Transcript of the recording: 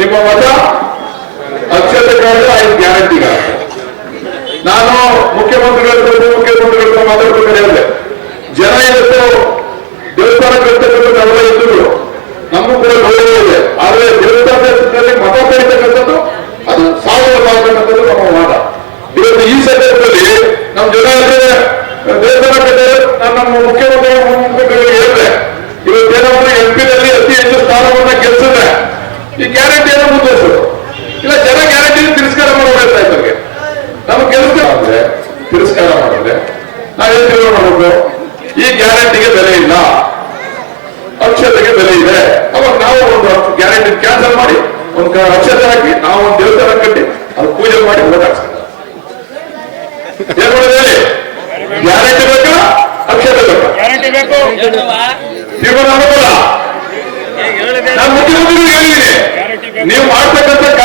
ನಿಮ್ಮ ಮತ ಅಕ್ಷತೆಗಾರರು ಐದು ಗ್ಯಾರಂಟಿಗಾರ ನಾನು ಮುಖ್ಯಮಂತ್ರಿಗಳ ಹತ್ರ ಮಾತಾಡ್ಬೇಕಾದ್ರೆ ಅಲ್ಲೇ ಜನ ಇವತ್ತು ದೇವಸ್ಥಾನ ಕರ್ತಕ್ಕಂಥದ್ದು ಅವರ ಇದ್ದರು ನಮಗೂ ಕೂಡ ಗೌರವ ಇದೆ. ಆದ್ರೆ ದೇವಸ್ಥಾನದಲ್ಲಿ ಮತ ಪಡಿತಕ್ಕಂಥದ್ದು ಅದು ಸಾವಿರ ಮಾಡ್ತಕ್ಕಂಥದ್ದು ನಮ್ಮ ವಾದ. ಇವತ್ತು ಈ ಸಂದರ್ಭದಲ್ಲಿ ನಮ್ಮ ಜನ ದೇವಸ್ಥಾನ ಕಟ್ಟಿದ್ರೆ ನಾನು ನಮ್ಮ ಮುಖ್ಯಮಂತ್ರಿ ಮುಖ್ಯಮಂತ್ರಿಗಳಿಗೆ ಹೇಳಿದೆ. ಇವತ್ತೇನೋ ಎಂ ಪಿನಲ್ಲಿ ಅತಿ ಹೆಚ್ಚು ಸ್ಥಾನವನ್ನ ಗೆಲ್ಸಿದ್ರೆ ಈ ಗ್ಯಾರಂಟಿಯನ್ನು ಇಲ್ಲ ಜನ ಗ್ಯಾರಂಟಿ ತಿರಸ್ಕಾರ ಮಾಡಬೇಕು ಇದ್ದವ್ರಿಗೆ ನಮ್ಗೆ ಕೆಲಸ ಆದ್ರೆ ತಿರಸ್ಕಾರ ಮಾಡಿದ್ರೆ ನಾವೇನ್ ತೀರ್ಮಾನ ಮಾಡಬೇಕು? ಈ ಗ್ಯಾರಂಟಿಗೆ ಬೆಲೆ ಇಲ್ಲ. ಅಕ್ಷತೆಗೆ ಬೆಲೆ ಇದೆ. ಅವಾಗ ನಾವು ಒಂದು ಗ್ಯಾರಂಟಿ ಕ್ಯಾನ್ಸಲ್ ಮಾಡಿ ಒಂದು ಅಕ್ಷತೆ ಹಾಕಿ ನಾವು ಒಂದು ದೇವಸ್ಥಾನ ಕಟ್ಟಿ ಅದು ಪೂಜೆ ಮಾಡಿ ಓಟ್ ಗ್ಯಾರಂಟಿ ಬೇಕಾ? ಅಕ್ಷತೆ ಬೇಕಾ? ನೀವು ಮಾಡ್ತಕ್ಕಂಥ